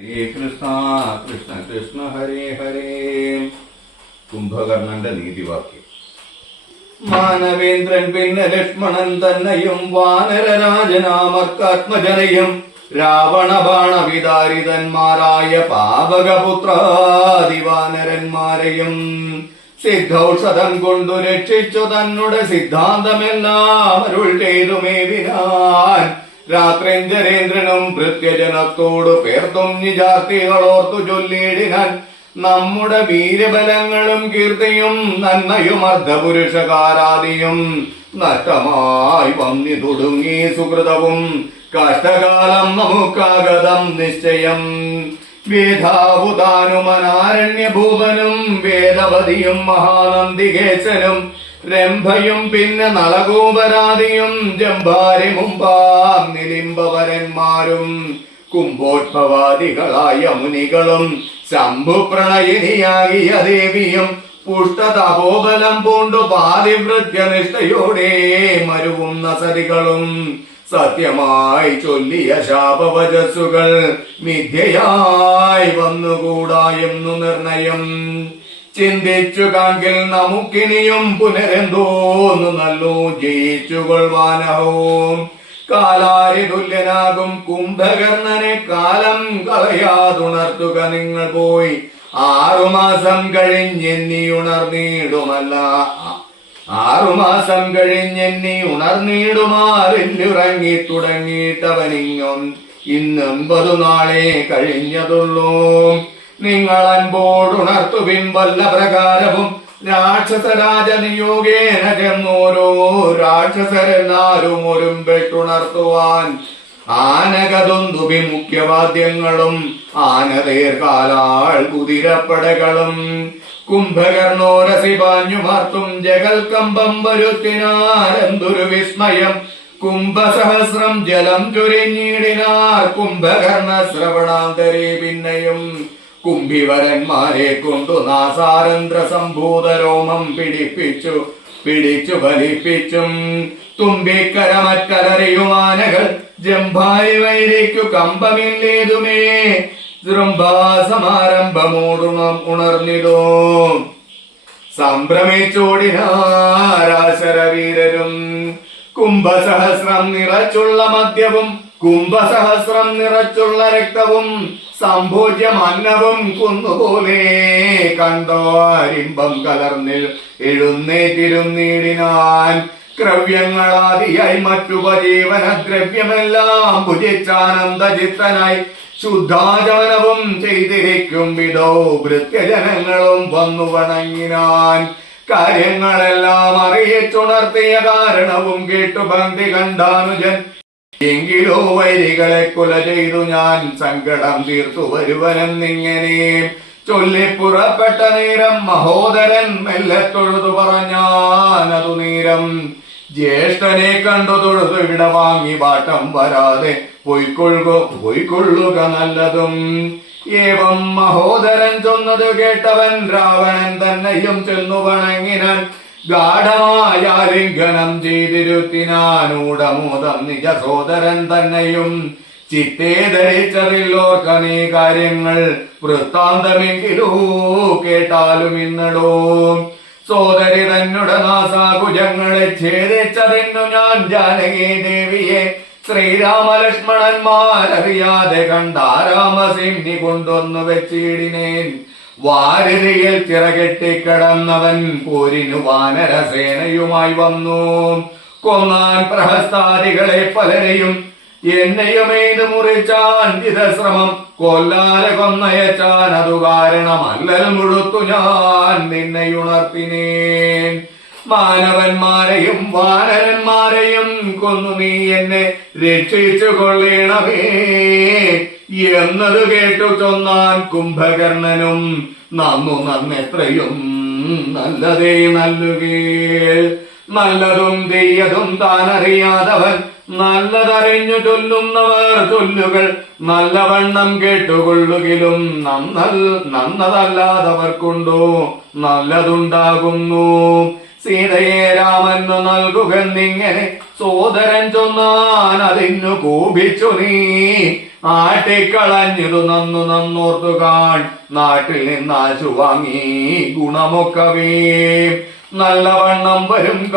ഹരേ കൃഷ്ണ കൃഷ്ണ കൃഷ്ണ ഹരേ ഹരേ. കുംഭകർണന്റെ നീതിവാക്യം. മാനവേന്ദ്രൻ പിന്നെ ലക്ഷ്മണൻ തന്നെയും വാനരരാജനാമർക്കാത്മജനയും രാവണ ബാണവിതാരിതന്മാരായ പാവകപുത്രാദിവാനരന്മാരെയും സിദ്ധൌഷധം കൊണ്ടു രക്ഷിച്ചു തന്നുടെ സിദ്ധാന്തമെല്ലാം അരുൾ ചെയ്തു മേവിനാൻ. രാത്രിഞ്ചരേന്ദ്രനും ഭൃത്യജനത്തോടു പേർത്തും നിജാർത്തികളോർത്തു ചൊല്ലിയിടിനാൻ. നമ്മുടെ വീരബലങ്ങളും കീർത്തിയും നന്മയും അർദ്ധപുരുഷകാരാദിയും നഷ്ടമായി വന്നി തുടങ്ങി സുഹൃതവും കഷ്ടകാലം നമുക്കാഗതം നിശ്ചയം. വേദാവുതാനുമനാരണ്യഭൂപനും വേദവതിയും മഹാനന്ദികേശനും രംഭയും പിന്നെ നളകൂപരാദിയും ജംഭാരി മുമ്പാം നിലിംബവരന്മാരും കുംഭോദ്ഭവാദികളായ മുനികളും ശംഭുപ്രണയിനിയാകിയ ദേവിയും പുഷ്ടതപോബലം പൂണ്ടു പാതിവൃത്യനിഷ്ഠയോടെ മരുവുന്ന സതികളും സത്യമായി ചൊല്ലിയ ശാപവചസ്സുകൾ മിഥ്യയായി വന്നുകൂടായെന്നു നിർണയം. ചിന്തിച്ചു കാങ്കിൽ നമുക്കിനിയും പുനരെന്തോന്നു നല്ലു ജയിച്ചുകൊള്ളുവാനഹവും. കാലാരി തുല്യനാകും കുംഭകർണനെ കാലം കളയാതുണർത്തുക നിങ്ങൾ പോയി. 6 മാസം കഴിഞ്ഞെന്നി ഉണർന്നീടുമല്ല 6 മാസം കഴിഞ്ഞെന്നി ഉണർന്നീടുമാറില്ലുറങ്ങി തുടങ്ങിയിട്ടവനിങ്ങും ഇന്നും 80 നാളെ കഴിഞ്ഞതുള്ളൂ. നിങ്ങൾ അൻപോടുണർത്തുവിൻ വല്ല പ്രകാരവും. രാക്ഷസരാജനിയോഗേന ചെന്നോരോ രാക്ഷസരെല്ലാരും ഒരുമ്പെട്ടുണർത്തുവാൻ ആനകതൊന്തുബി മുഖ്യവാദ്യങ്ങളും ആനതേർകാലാൾ കുതിരപ്പടകളും കുംഭകർണോരസി പാഞ്ഞുമാർത്തും ജഗൽക്കമ്പം വരുത്തിനാരെന്തൊരു വിസ്മയം. കുംഭസഹസ്രം ജലം ചൊരിഞ്ഞിടിനാർ കുംഭകർണ ശ്രവണാന്തരേ പിന്നെയും. കുംഭിവരന്മാരെ കൊണ്ടു നാസാരന്ധ്ര സംഭൂതരോമം പിടിച്ചു വലിപ്പിച്ചും തുമ്പിക്കരമറ്റലറിയുമാനകൾ ജംഭാരി വൈരിക്കു കമ്പമില്ലേതുമേ. ജൃംഭാസമാരംഭമോടുണം ഉണർന്നിതോ സംഭ്രമിച്ചോടിനാരാശരവീരരും. കുംഭസഹസ്രം നിറച്ചുള്ള മദ്യവും കുംഭസഹസ്രം നിറച്ചുള്ള രക്തവും സംഭോജ്യം അന്നവും കുന്നുപോലെ കണ്ടോരിമ്പം കലർന്നിൽ എഴുന്നേറ്റിരുന്നീടിനാൻ. ക്രവ്യങ്ങളാദിയായി മറ്റുപജീവന ദ്രവ്യമെല്ലാം ഭുജിച്ചാനന്ദചിത്തനായി ശുദ്ധാചമനവും ചെയ്തിരിക്കും വിധോ ഭൃത്യജനങ്ങളും വന്നു വണങ്ങിനാൻ. കാര്യങ്ങളെല്ലാം അറിയിച്ചുണർത്തിയ കാരണവും കേട്ടു ഭക്തി കണ്ടാനുജൻ. എങ്കിലോ വൈരികളെ കൊല ചെയ്തു ഞാൻ സങ്കടം തീർത്തു വരുവനെന്നിങ്ങനെ ചൊല്ലി പുറപ്പെട്ട നേരം മഹോദരൻ മെല്ലെ തൊഴുതു പറഞ്ഞാനതു നേരം. ജ്യേഷ്ഠനെ കണ്ടു തൊഴുതു ഇട വാങ്ങി വാട്ടം വരാതെ പൊയ്ക്കൊള്ളുക നല്ലതും. ഏവം മഹോദരൻ ചൊന്നത് കേട്ടവൻ രാവണൻ തന്നെയും ചെന്നു വണങ്ങിനാൻ. ഗാഠമായ ലിംഗനം ചെയ്തിരുത്തിനാനൂഢമോദം നിജ സോദരൻ തന്നെയും. ചിത്തേ ധരിച്ചതില്ലോർക്കനീ കാര്യങ്ങൾ വൃത്താന്തമെങ്കിലോ കേട്ടാലും ഇന്നടോ. സോദരി തന്നുടെ നാസാകുജങ്ങളെ ഛേദിച്ചതിന്നു ഞാൻ ജാനകി ദേവിയെ ശ്രീരാമലക്ഷ്മണന്മാരറിയാതെ കണ്ടാരാമസിംഹി കൊണ്ടൊന്നു വെച്ചിടിനേൻ. വാരിതിയിൽ ചിറകെട്ടിക്കിടന്നവൻ പോരിനു വാനരസേനയുമായി വന്നു. കൊന്നാൻ പ്രഹസ്താദികളെ പലരെയും എന്നെയുമേത് മുറിച്ചാൻ വിധശ്രമം. കൊല്ലാതെ കൊന്നയച്ചാൻ അതു കാരണമല്ലൽ മുഴുത്തു ഞാൻ നിന്നെയുണർത്തിനേൻ. മാനവന്മാരെയും വാനരന്മാരെയും കൊന്നു നീ എന്നെ രക്ഷിച്ചു കൊള്ളണമേ എന്നത് കേട്ടു ചൊന്നാൻ കുംഭകർണനും. നന്നെത്രയും നല്ലതേ നൽകുകേൾ. നല്ലതും തീയതും താനറിയാതവൻ നല്ലതറിഞ്ഞു ചൊല്ലുന്നവർ ചൊല്ലുകൾ നല്ലവണ്ണം കേട്ടുകൊള്ളുകിലും നന്നതല്ലാതവർക്കുണ്ടോ നല്ലതുണ്ടാകുന്നു. സീതയെ രാമന്നു നൽകുകെന്നിങ്ങനെ സോദരൻ ചൊന്നാൻ അതിന്നു കോപിച്ചു നീ ആട്ടിക്കളഞ്ഞതു നന്നു നന്നോർത്തു കാൺ നാട്ടിൽ നിന്നാശു വാങ്ങി ഗുണമൊക്കവേ നല്ലവണ്ണം വരും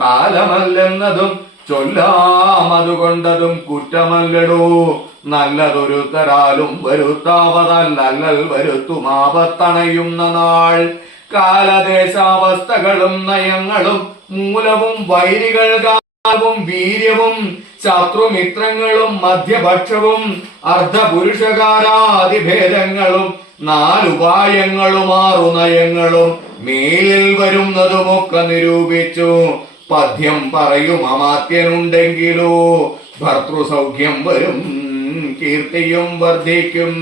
കാലമല്ലെന്നതും ചൊല്ലാം അതുകൊണ്ടതും കുറ്റമല്ലടോ നല്ലതൊരുത്തരാലും വരുത്താവതല്ലൽ വരുത്തുമാപത്തണയുന്ന നാൾ കാലദേശാവസ്ഥകളും നയങ്ങളും മൂലവും വൈരികൾ ും വീര്യവും ശത്രുമിത്രങ്ങളും മധ്യപക്ഷവും അർദ്ധപുരുഷകാരാതിഭേദങ്ങളും നാലുപായങ്ങളും നയങ്ങളും മേലിൽ വരുന്നതുമൊക്കെ നിരൂപിച്ചു പദ്യം പറയും അമാത്യനുണ്ടെങ്കിലോ ഭർത്തൃസൗഖ്യം വരും കീർത്തിയും വർദ്ധിക്കും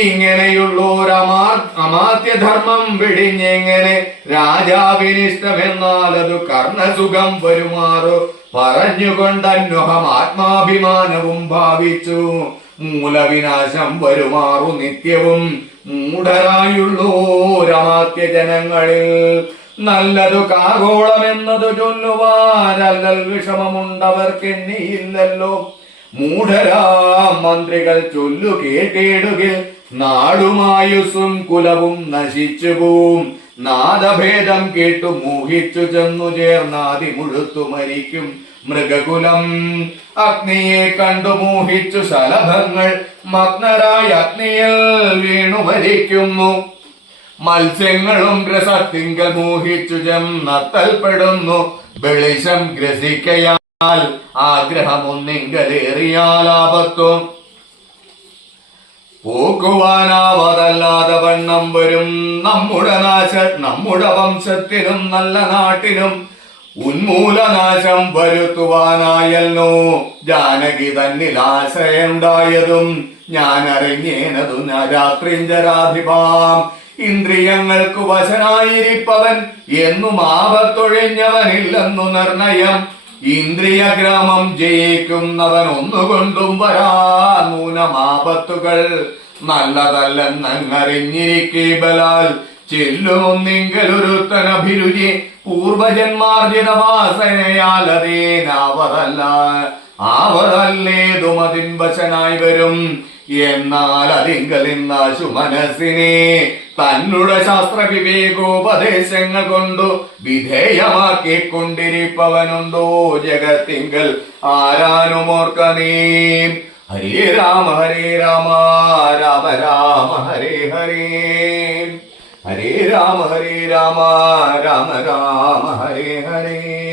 ഇങ്ങനെയുള്ളൊരമാത്യധർമ്മം വെടിഞ്ഞെങ്ങനെ രാജാവിനിഷ്ടമെന്നാൽ അത് കർണസുഖം വരുമാറു പറഞ്ഞുകൊണ്ടന്വഹം ആത്മാഭിമാനവും ഭാവിച്ചു മൂലവിനാശം വരുമാറു നിത്യവും മൂഢരായുള്ളോരമാത്യ ജനങ്ങളിൽ നല്ലതു കാഗോളമെന്നതു ചൊല്ലുവാനല്ലൽ വിഷമമുണ്ടവർക്കെന്നിയില്ലല്ലോ മൂഢരാം മന്ത്രികൾ ചൊല്ലു കേട്ടിടുകിൽ നാടുമായുസ്സും കുലവും നശിച്ചു പോവും നാദഭേദം കേട്ടു മോഹിച്ചു ചെന്നു ചേർന്നാതി മുഴുത്തു മരിക്കും മൃഗകുലം അഗ്നിയെ കണ്ടു മോഹിച്ചു ശലഭങ്ങൾ മഗ്നരായ അഗ്നിയിൽ വീണു മരിക്കുന്നു മത്സ്യങ്ങളും രസത്തിങ്കൽ മോഹിച്ചു ചെന്നത്തൽപ്പെടുന്നു വെളിച്ചം ഗ്രസിക്കയാൽ ആഗ്രഹമൊന്നിങ്കലേറിയാലാപത്വം പോക്കുവാനാവതല്ലാതെ വണ്ണം വരും നമ്മുടെ വംശത്തിനും നല്ല നാട്ടിനും ഉന്മൂലനാശം വരുത്തുവാനായല്ലോ ജാനകി തന്നിൽ ആശ്രയുണ്ടായതും ഞാൻ അറിഞ്ഞേനതു രാത്രിഞ്ചരാധിപാം ഇന്ദ്രിയങ്ങൾക്കു വശനായിരിപ്പവൻ എന്നും ആപത്തൊഴിഞ്ഞവനില്ലെന്നു നിർണയം ഇന്ദ്രിയഗ്രാമം ജയിക്കുന്നവൻ ഒന്നുകൊണ്ടും വരാ നൂനമാപത്തുകൾ നല്ലതല്ലെന്നറിഞ്ഞിരിക്കെ ബലാൽ ചെല്ലുമൊന്നിങ്കലൊരുത്തനഭിരുചി പൂർവജന്മാർജിത വാസനയാൽ അതേനാവതല്ല ആവതല്ലേതുമതിൻ വശനായി വരും എന്നാൽ അതിങ്കലിന്നാശു മനസ്സിനെ തന്നുടെ ശാസ്ത്ര വിവേകോപദേശങ്ങൾ കൊണ്ടു വിധേയമാക്കിക്കൊണ്ടിരിപ്പവനുണ്ടോ ജഗത്തിങ്കൽ ആരാനുമോർക്കനേ ഹരേ രാമ രാമ രാമ ഹരേ ഹരേ ഹരേ രാമ രാമ രാമ ഹരേ ഹരേ